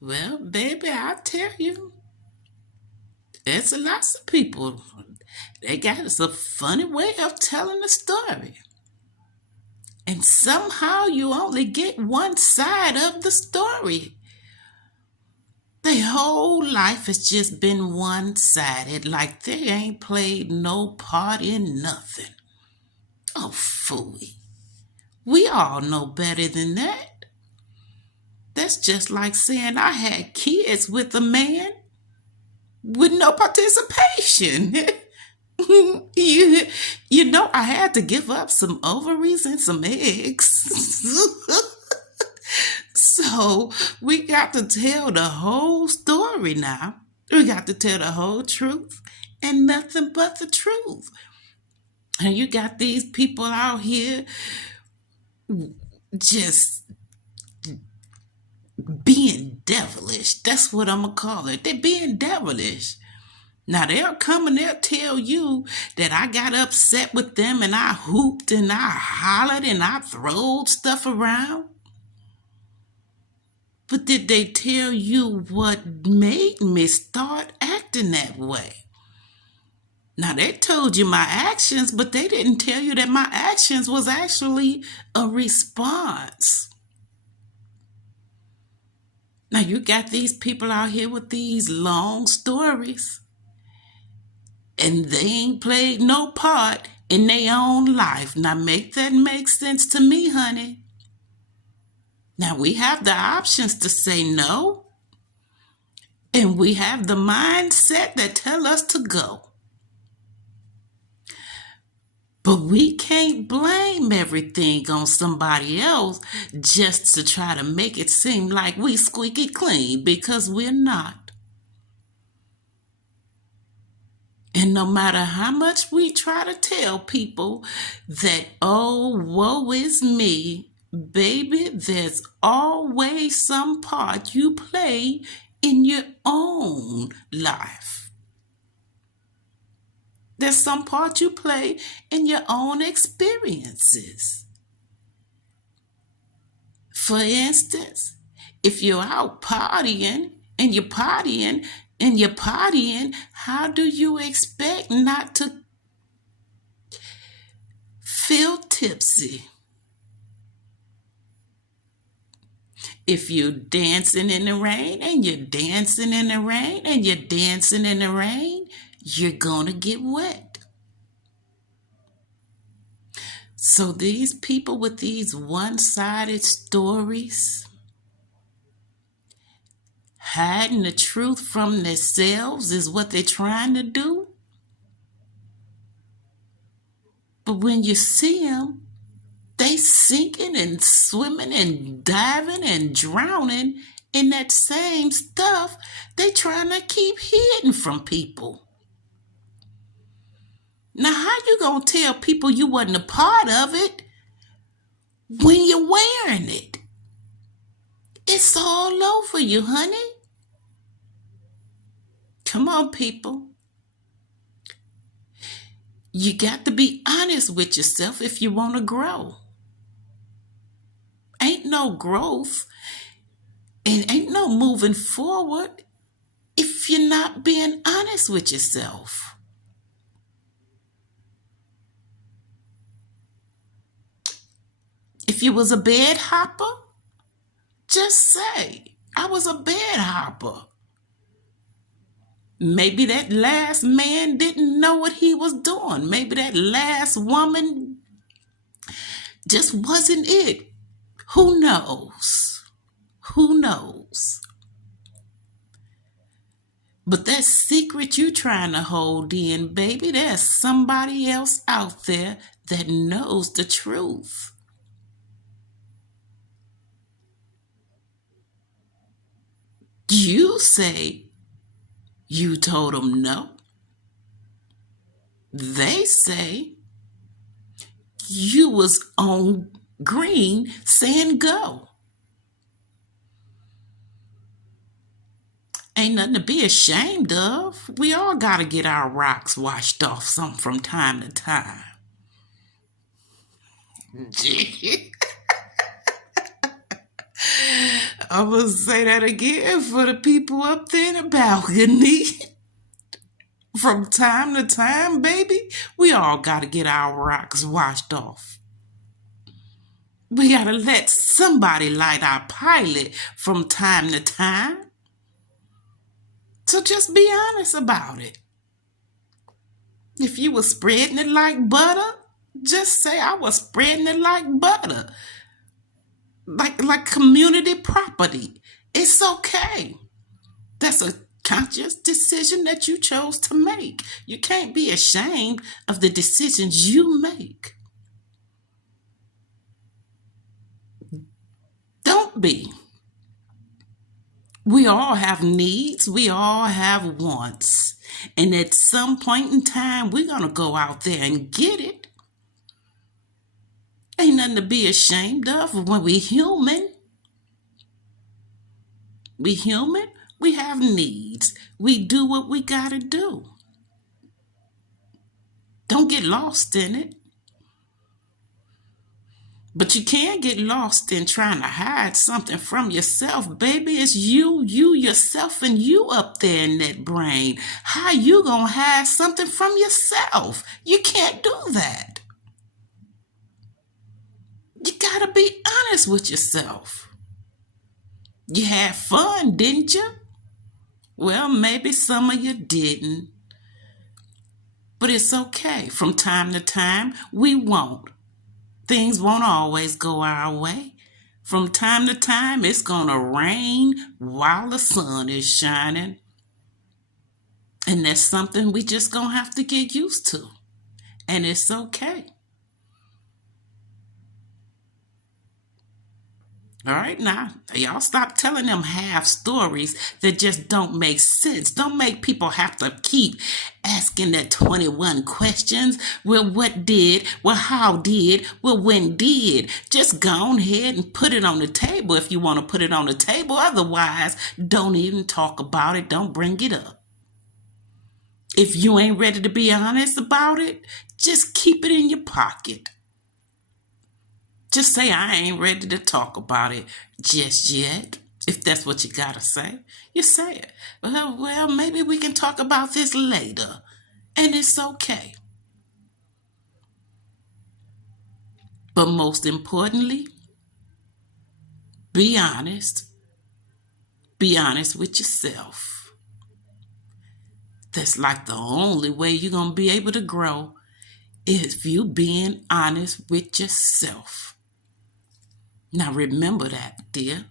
Well, baby, I tell you, there's a lots of people. They got us a funny way of telling a story. And somehow you only get one side of the story. Their whole life has just been one sided, like they ain't played no part in nothing. Oh, phooey. We all know better than that. That's just like saying I had kids with a man with no participation. you, you know, I had to give up some ovaries and some eggs. So we got to tell the whole story now. We got to tell the whole truth and nothing but the truth. And you got these people out here just being devilish. That's what I'm going to call it. They're being devilish. Now they'll come and they'll tell you that I got upset with them and I hooped and I hollered and I throwed stuff around. But did they tell you what made me start acting that way? Now they told you my actions, but they didn't tell you that my actions was actually a response. Now you got these people out here with these long stories, and they ain't played no part in their own life. Now make that make sense to me, honey. Now we have the options to say no, and we have the mindset that tell us to go. But we can't blame everything on somebody else just to try to make it seem like we squeaky clean, because we're not. And no matter how much we try to tell people that, oh, woe is me, baby, there's always some part you play in your own life. There's some part you play in your own experiences. For instance, if you're out partying and you're partying and you're partying, how do you expect not to feel tipsy? If you're dancing in the rain and you're dancing in the rain and you're dancing in the rain, you're gonna get wet. So these people with these one-sided stories, hiding the truth from themselves, is what they're trying to do. But when you see them, they sinking and swimming and diving and drowning in that same stuff they trying to keep hidden from people. Now, how you gonna tell people you wasn't a part of it when you're wearing it? It's all over you, honey. Come on, people. You got to be honest with yourself if you want to grow. Ain't no growth and ain't no moving forward if you're not being honest with yourself. If you was a bed hopper, just say, I was a bed hopper. Maybe that last man didn't know what he was doing. Maybe that last woman just wasn't it. Who knows? Who knows? But that secret you trying to hold in, baby, there's somebody else out there that knows the truth. You say you told them no. They say you was on green saying go. Ain't nothing to be ashamed of. We all gotta get our rocks washed off some from time to time. I'm going to say that again for the people up there in the balcony. From time to time, baby, we all got to get our rocks washed off. We got to let somebody light our pilot from time to time. So just be honest about it. If you were spreading it like butter, just say I was spreading it like butter. Like community property. It's okay. That's a conscious decision that you chose to make. You can't be ashamed of the decisions you make. Don't be. We all have needs. We all have wants. And at some point in time, we're going to go out there and get it. Ain't nothing to be ashamed of when we human. We human. We have needs. We do what we got to do. Don't get lost in it. But you can't get lost in trying to hide something from yourself, baby. It's you yourself, and you up there in that brain. How you gonna hide something from yourself? You can't do that. You gotta be honest with yourself. You had fun, didn't you? Well, maybe some of you didn't. But it's okay. From time to time, we won't. Things won't always go our way. From time to time, it's going to rain while the sun is shining. And that's something we just going to have to get used to. And it's okay. All right, now, y'all stop telling them half stories that just don't make sense. Don't make people have to keep asking that 21 questions. Well, what did? Well, how did? Well, when did? Just go on ahead and put it on the table if you want to put it on the table. Otherwise, don't even talk about it. Don't bring it up. If you ain't ready to be honest about it, just keep it in your pocket. Just say, I ain't ready to talk about it just yet. If that's what you gotta say, you say it. Well, maybe we can talk about this later. And it's okay. But most importantly, be honest. Be honest with yourself. That's like the only way you're gonna be able to grow if you being honest with yourself. Now remember that, dear.